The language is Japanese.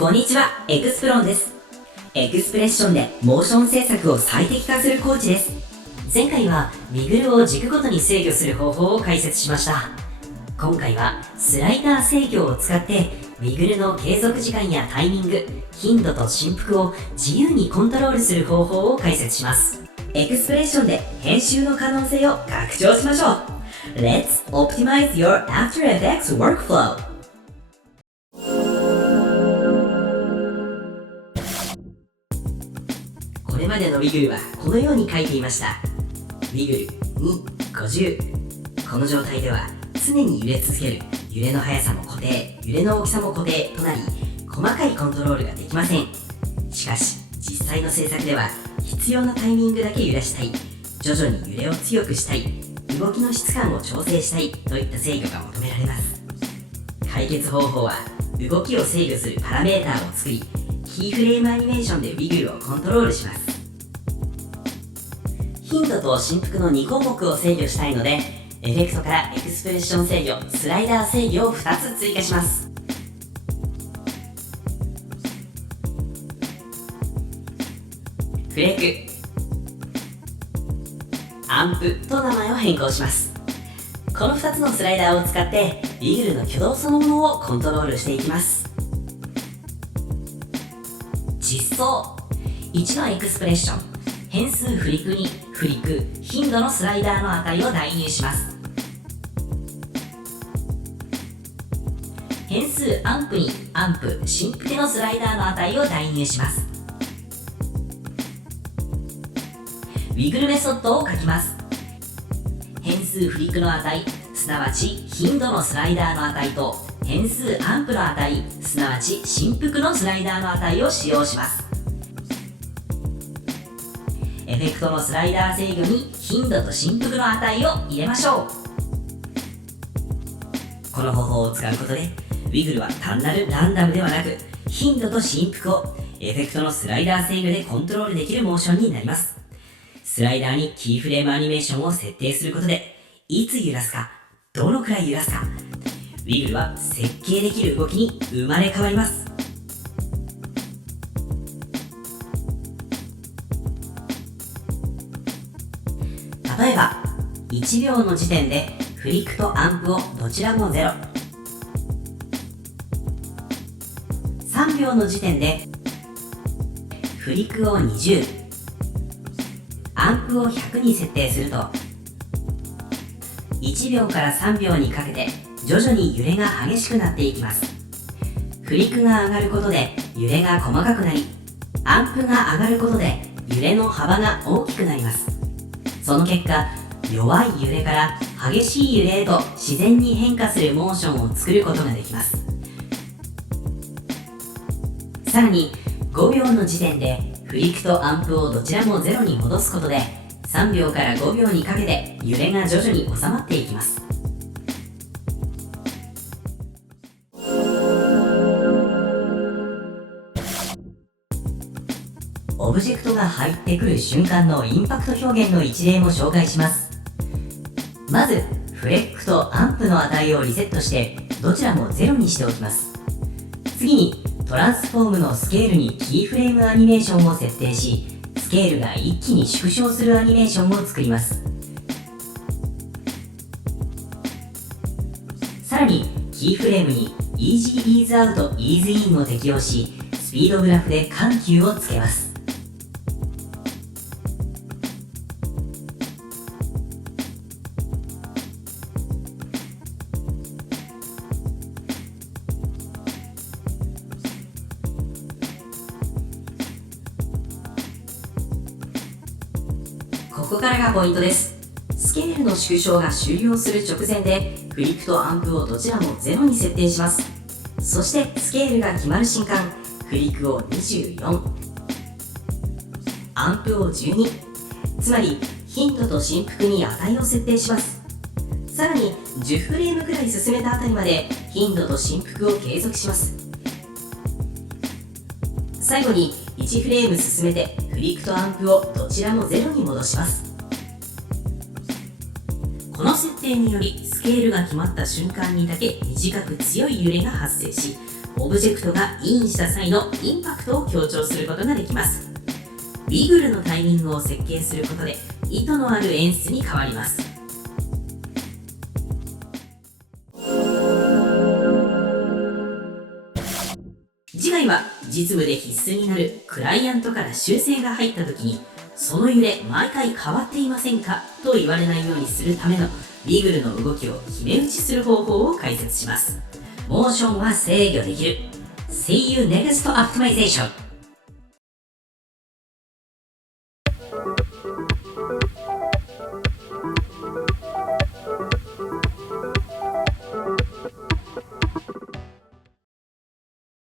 こんにちは、エクスプロンです。エクスプレッションでモーション制作を最適化するコーチです。前回はミグルを軸ごとに制御する方法を解説しました。今回はスライダー制御を使ってミグルの継続時間やタイミング、頻度と振幅を自由にコントロールする方法を解説します。エクスプレッションで編集の可能性を拡張しましょう。Let's optimize your After Effects workflow. これまでのウィグルはこのように書いていました。ウィグル2、50。この状態では常に揺れ続ける。揺れの速さも固定、揺れの大きさも固定となり、細かいコントロールができません。しかし、実際の制作では必要なタイミングだけ揺らしたい、徐々に揺れを強くしたい、動きの質感を調整したいといった制御が求められます。解決方法は、動きを制御するパラメーターを作り、キーフレームアニメーションでウィグルをコントロールします。頻度と振幅の2項目を制御したいので、エフェクトからエクスプレッション制御、スライダー制御を2つ追加します。フレーク、アンプと名前を変更します。この2つのスライダーを使ってウィグルの挙動そのものをコントロールしていきます。実装1のエクスプレッション、変数フリクにフリク、頻度のスライダーの値を代入します。変数アンプにアンプ、振幅のスライダーの値を代入します。ウィグルメソッドを書きます。変数フリクの値、すなわち頻度のスライダーの値と変数アンプの値、すなわち振幅のスライダーの値を使用します。エフェクトのスライダー制御に頻度と振幅の値を入れましょう。この方法を使うことでウィグルは単なるランダムではなく、頻度と振幅をエフェクトのスライダー制御でコントロールできるモーションになります。スライダーにキーフレームアニメーションを設定することで、いつ揺らすか、どのくらい揺らすか、ウィグルは設計できる動きに生まれ変わります。例えば、1秒の時点でフリクとアンプをどちらも0。3秒の時点でフリクを20、アンプを100に設定すると、1秒から3秒にかけて徐々に揺れが激しくなっていきます。フリクが上がることで揺れが細かくなり、アンプが上がることで揺れの幅が大きくなります。その結果、弱い揺れから激しい揺れへと自然に変化するモーションを作ることができます。さらに5秒の時点でフリクとアンプをどちらも0に戻すことで、3秒から5秒にかけて揺れが徐々に収まっていきます。オブジェクトが入ってくる瞬間のインパクト表現の一例も紹介します。まずフレックとアンプの値をリセットしてどちらも0にしておきます。次にトランスフォームのスケールにキーフレームアニメーションを設定し、スケールが一気に縮小するアニメーションを作ります。さらにキーフレームに Easy Ease Out Ease In を適用し、スピードグラフで緩急をつけます。ここからがポイントです。スケールの縮小が終了する直前でフリクとアンプをどちらも0に設定します。そしてスケールが決まる瞬間、フリクを24、アンプを12、つまり頻度と振幅に値を設定します。さらに10フレームくらい進めたあたりまで頻度と振幅を継続します。最後に1フレーム進めてフリクとアンプをどちらも0に戻します。この設定によりスケールが決まった瞬間にだけ短く強い揺れが発生し、オブジェクトがインした際のインパクトを強調することができます。ウィグルのタイミングを設計することで意図のある演出に変わります。次回は実務で必須になるクライアントから修正が入った時にその揺れ毎回変わっていませんかと言われないようにするためのウィグルの動きを決め打ちする方法を解説します。モーションは制御できる。See you next optimization!